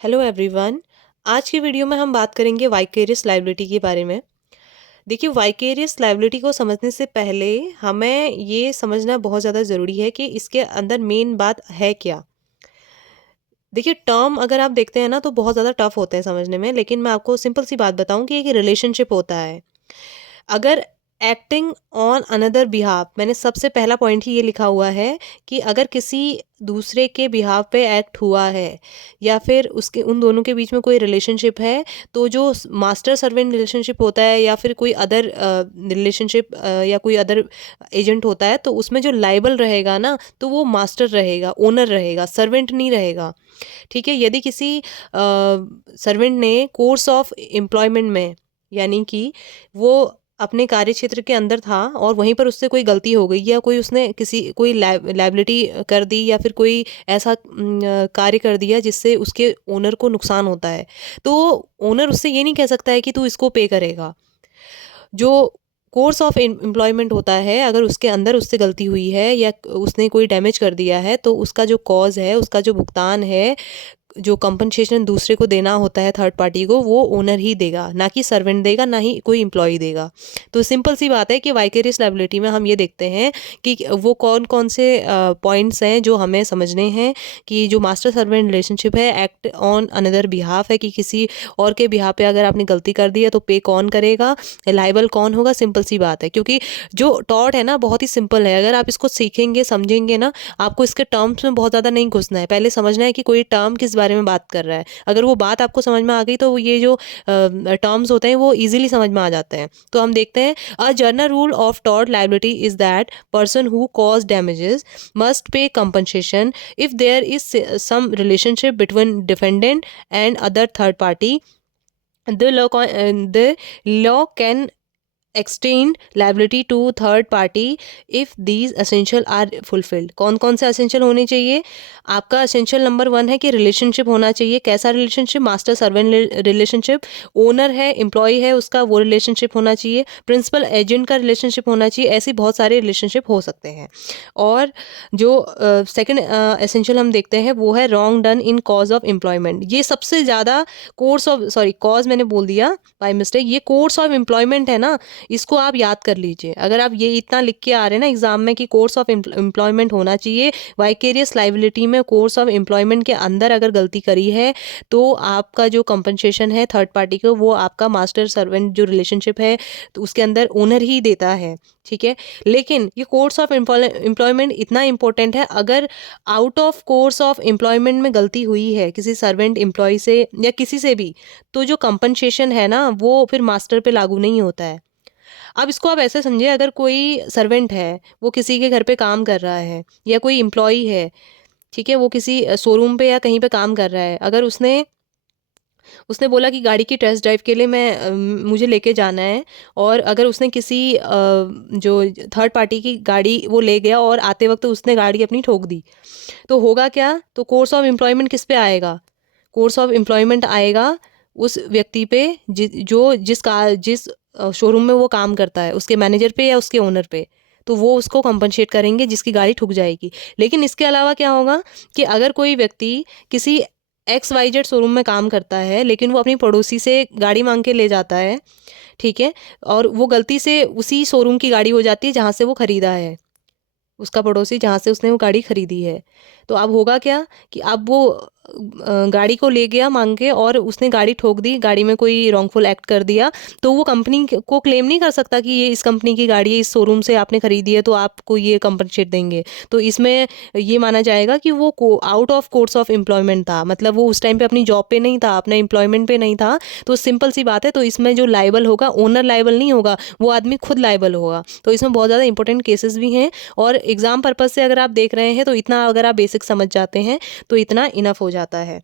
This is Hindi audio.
Hello everyone. आज की वीडियो में हम बात करेंगे वाइकेरियस लायबिलिटी के बारे में। देखिए, वाइकेरियस लायबिलिटी को समझने से पहले हमें ये समझना बहुत ज़्यादा ज़रूरी है कि इसके अंदर मेन बात है क्या। देखिए, टर्म अगर आप देखते हैं ना तो बहुत ज़्यादा टफ होते हैं समझने में, लेकिन मैं आपको सिंपल सी बात बताऊं कि एक रिलेशनशिप होता है। अगर एक्टिंग ऑन अनदर बिहाफ, मैंने सबसे पहला पॉइंट ही ये लिखा हुआ है कि अगर किसी दूसरे के बिहाफ पे एक्ट हुआ है या फिर उसके उन दोनों के बीच में कोई रिलेशनशिप है, तो जो मास्टर सर्वेंट रिलेशनशिप होता है या फिर कोई अदर रिलेशनशिप या कोई अदर एजेंट होता है, तो उसमें जो लाइबल रहेगा ना, तो वो मास्टर रहेगा, ओनर रहेगा, सर्वेंट नहीं रहेगा। ठीक है, यदि किसी सर्वेंट ने कोर्स ऑफ एम्प्लॉयमेंट में, यानी कि वो अपने कार्य क्षेत्र के अंदर था और वहीं पर उससे कोई गलती हो गई या कोई उसने किसी कोई लाइबिलिटी कर दी या फिर कोई ऐसा कार्य कर दिया जिससे उसके ओनर को नुकसान होता है, तो ओनर उससे ये नहीं कह सकता है कि तू इसको पे करेगा। जो कोर्स ऑफ एम्प्लॉयमेंट होता है, अगर उसके अंदर उससे गलती हुई है या उसने कोई डैमेज कर दिया है, तो उसका जो कॉज है, उसका जो भुगतान है, जो कंपनसेशन दूसरे को देना होता है, थर्ड पार्टी को, वो ओनर ही देगा, ना कि सर्वेंट देगा, ना ही कोई एम्प्लॉय देगा। तो सिंपल सी बात है कि वाइकेरियस लायबिलिटी में हम ये देखते हैं कि वो कौन कौन से पॉइंट्स हैं जो हमें समझने हैं कि जो मास्टर सर्वेंट रिलेशनशिप है, एक्ट ऑन अनदर बिहाफ है, कि किसी और के बिहाफ पे अगर आपने गलती कर दी है तो पे कौन करेगा, लाइबल कौन होगा। सिंपल सी बात है, क्योंकि जो टॉट है ना बहुत ही सिंपल है। अगर आप इसको सीखेंगे, समझेंगे ना, आपको इसके टर्म्स में बहुत ज़्यादा नहीं घुसना है। पहले समझना है कि कोई टर्म किस बारे में बात कर रहा है। अगर वो बात आपको समझ में आ गई तो ये जो टर्म्स होते हैं वो इजीली समझ में आ जाते हैं। तो हम देखते हैं, a general rule of tort liability is that person who cause damages must pay compensation if there is some relationship between defendant and other third party. The law can extend liability to third party if these essential are fulfilled। कौन कौन से essential होने चाहिए? आपका essential नंबर 1 है कि रिलेशनशिप होना चाहिए। कैसा relationship? Master servant relationship. Owner है, एम्प्लॉय है, उसका वो रिलेशनशिप होना चाहिए। प्रिंसिपल एजेंट का रिलेशनशिप होना चाहिए। ऐसे बहुत सारे रिलेशनशिप हो सकते हैं। और जो सेकंड एसेंशियल हम देखते हैं वो है wrong done in cause of employment. ये सबसे ज़्यादा कॉज मैंने बोल दिया बाय मिस्टेक। ये कोर्स ऑफ एम्प्लॉयमेंट है ना, इसको आप याद कर लीजिए। अगर आप ये इतना लिख के आ रहे हैं ना एग्जाम में कि कोर्स ऑफ एम्प्लॉयमेंट होना चाहिए, वाइकेरियस लायबिलिटी में कोर्स ऑफ एम्प्लॉयमेंट के अंदर अगर गलती करी है तो आपका जो कंपनसेशन है थर्ड पार्टी को, वो आपका मास्टर सर्वेंट जो रिलेशनशिप है तो उसके अंदर ओनर ही देता है। ठीक है, लेकिन ये कोर्स ऑफ एम्प्लॉयमेंट इतना इंपॉर्टेंट है, अगर out of course of employment में गलती हुई है किसी सर्वेंट एम्प्लॉय से या किसी से भी, तो जो कंपनसेशन है ना वो फिर मास्टर पे लागू नहीं होता है। अब इसको आप ऐसे समझिए, अगर कोई सर्वेंट है, वो किसी के घर पे काम कर रहा है, या कोई एम्प्लॉई है, ठीक है, वो किसी शोरूम पे या कहीं पे काम कर रहा है, अगर उसने उसने बोला कि गाड़ी की टेस्ट ड्राइव के लिए मुझे लेके जाना है, और अगर उसने किसी जो थर्ड पार्टी की गाड़ी वो ले गया और आते वक्त उसने गाड़ी अपनी ठोक दी, तो होगा क्या? तो कोर्स ऑफ एम्प्लॉयमेंट किस पे आएगा? कोर्स ऑफ एम्प्लॉयमेंट आएगा उस व्यक्ति पे जिस शोरूम में वो काम करता है, उसके मैनेजर पे या उसके ओनर पे। तो वो उसको कंपनसेट करेंगे जिसकी गाड़ी ठुक जाएगी। लेकिन इसके अलावा क्या होगा कि अगर कोई व्यक्ति किसी XYZ शोरूम में काम करता है, लेकिन वो अपनी पड़ोसी से गाड़ी मांग के ले जाता है, ठीक है, और वो गलती से उसी शोरूम की गाड़ी हो जाती है जहाँ से वो खरीदा है, उसका पड़ोसी जहाँ से उसने वो गाड़ी खरीदी है। तो अब होगा क्या कि अब वो गाड़ी को ले गया मांग के और उसने गाड़ी ठोक दी, गाड़ी में कोई रॉन्गफुल एक्ट कर दिया, तो वो कंपनी को क्लेम नहीं कर सकता कि ये इस कंपनी की गाड़ी है, इस शोरूम से आपने खरीदी है तो आपको ये कंपनसेट देंगे। तो इसमें ये माना जाएगा कि वो out of course of employment था, मतलब वो उस टाइम पे अपनी जॉब पे नहीं था, अपने एम्प्लॉयमेंट पे नहीं था। तो सिंपल सी बात है, तो इसमें जो लाइबल होगा, ओनर लाइबल नहीं होगा, वो आदमी खुद लाइबल होगा। तो इसमें बहुत ज़्यादा इंपॉर्टेंट केसेस भी हैं, और एग्जाम पर्पज से अगर आप देख रहे हैं तो इतना अगर आप बेसिक समझ जाते हैं तो इतना इनफ हो जाता है।